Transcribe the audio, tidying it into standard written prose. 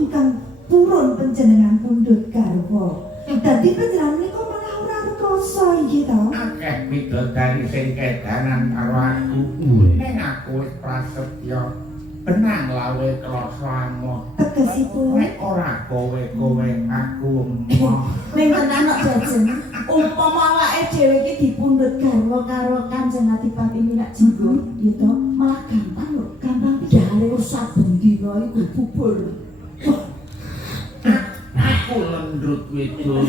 ingkang purun panjenengan pundhut garwa. Dadi panjenengan menika malah ora rekoso inggih to. Akeh bidodari sing kedanan karo aku. Ning aku wis prasetya benang lawe krasa amot. Tegesipun Nek ora kowe-kowe aku emoh. ning tenan kok jajen. Umpama awake dhewe iki dipundhut garwa karo Kanjeng Adipati Minak Jinggo, ya to, malah gampang lho, gampang dahare saben dina iku bubur. Aku lendrut wedok.